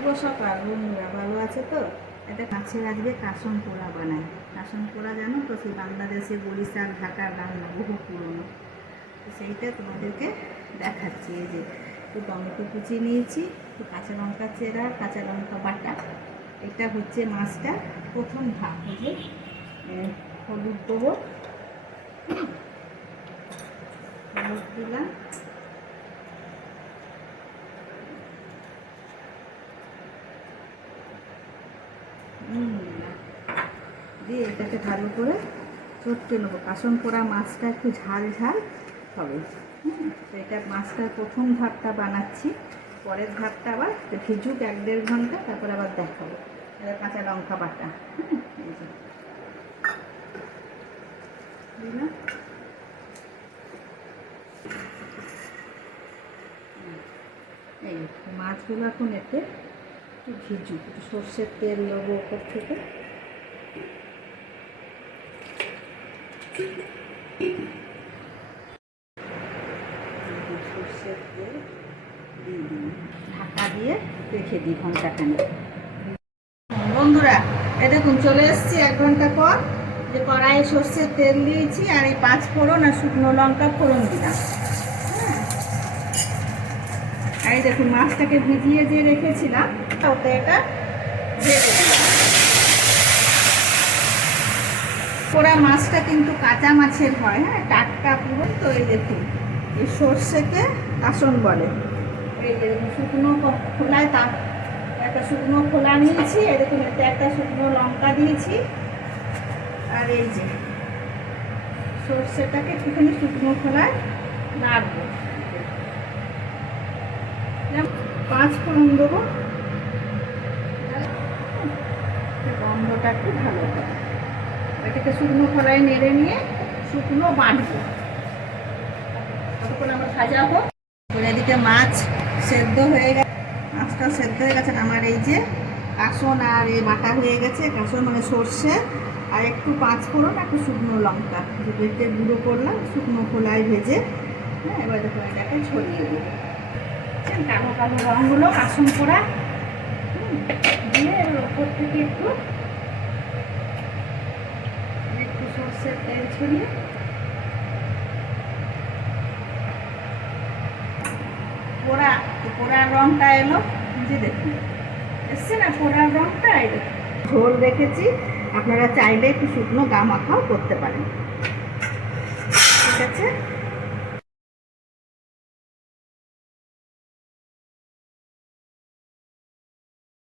শুভ সকাল বন্ধুরা। ভালো আছে তো? এটা মাছের আজকে কাসন পোড়া বানাই। কাসন পোড়া জানো তো সেই বাংলাদেশে বরিশাল ঢাকার রান্না বহু পুরনো। তো সেইটা তোমাদেরকে দেখাচ্ছি। এই যে একটু টমেটো কুচি নিয়েছি তো কাঁচা লঙ্কা চেরা কাঁচা লঙ্কা বাটা। এটা হচ্ছে মাছটা প্রথম ভাগ। এ, হলুদ দেবো। হলুদ দিলাম। দিয়ে এটাকে ভালো করে চটকে নেব। কাসন পোড়া মাছটা একটু ঝাল ঝাল হবে। তো এটা মাছটার প্রথম ধাপটা বানাচ্ছি। পরের ধাপটা আবার ভিজুক এক দেড় ঘণ্টা, তারপর আবার দেখাবো। এবার কাঁচা লঙ্কা বাটা এই মাছগুলো এখন এতে একটু ভিজুক, একটু সর্ষের তেল নেব ওপর থেকে একটু সর্ষের তেল দিয়ে দিই দিয়ে দেখুন, চলে এসেছি এক ঘণ্টা পর। যে কড়াইয়ে সর্ষের তেল দিয়েছি আর এই পাঁচ ফোড়ন আর শুকনো লঙ্কা ফোড়ন দিলাম। হ্যাঁ। আর দেখুন, মাছটাকে ভিজিয়ে দিয়ে রেখেছিলাম, ওতে এটা ভেজে দিলাম। পোড়া মাছটা কিন্তু কাঁচা মাছের হয় হ্যাঁ? টাটকা পুরো, তো এই দেখুন। এই সর্ষেকে আসন বলে। এই শুকনো খোলায় তা একটা শুকনো খোলা নিয়েছি, এই দেখুন, এতে একটা শুকনো লঙ্কা দিয়েছি। আর এই যে সর্ষেটাকে একটুখানি শুকনো খোলায় নাড়বো। পাঁচ ফোড়ন দেবো। গন্ধটা একটু ভালো হবে এটাকে শুকনো খোলায় নেড়ে নিয়ে শুকনো বাঁধবো। ততক্ষণ আমার ভাজা হোক। এদিকে মাছ সেদ্ধ হয়ে গেছে। মাছটা সেদ্ধ হয়ে গেছে। আমার এই যে কাসন আর এ বাটা হয়ে গেছে। কাসন মানে সর্ষে আর একটু পাঁচ ফোড়ন, একটু শুকনো লঙ্কা। বেটে গুঁড়ো করলাম, শুকনো খোলায় ভেজে। হ্যাঁ এবার দেখুন এটাকে ছড়িয়ে দেবো কালো কালো রঙগুলো কাসন পোড়া। দিয়ে ওপর থেকে একটু একটু সর্ষের তেল পোড়া পোড়ার রঙটা এলো। যে দেখুন। এসছে না পোড়ার রঙটা এলো ঝোল রেখেছি। আপনারা চাইলে একটু শুকনো গা মাখাও করতে পারেন। ঠিক আছে?